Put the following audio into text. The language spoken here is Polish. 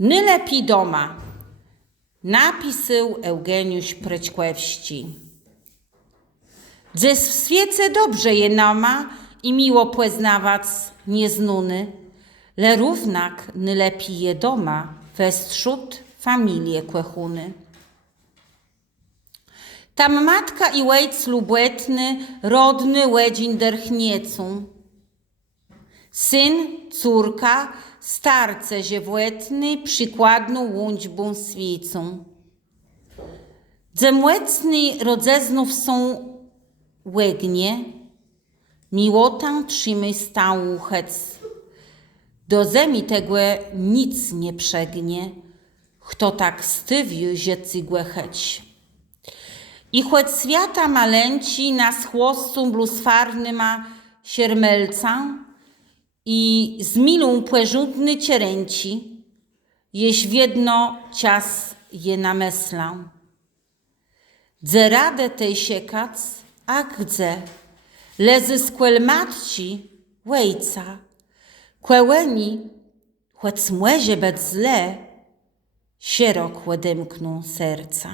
Nylepi doma. Napisył Eugeniusz Pryćkłewści. Dze w świece dobrze je nama i miło poznawać nie znuny, le równak nylepi je doma westrzód familie kłechuny. Tam matka i łejc lubłetny, rodny łedzin derchniecą. Syn, córka, starce ziewłetny, przykładną łądźbą świecą. Dzemłecny rodzeznów są łegnie, miłotę trzymy stałuchec. Do zemi tegłe nic nie przegnie, kto tak stywiu ziecygłe cheć. I choć świata malęci na schłoscu blusfarny ma siermelca i z milą płeżutny cieręci, jeś wiedno cias je namesla. Dze radę tej siekac, a gdze, lezy skłel matci, łejca, kłełeni, choć młezie bez zle, sierok łedymkną serca.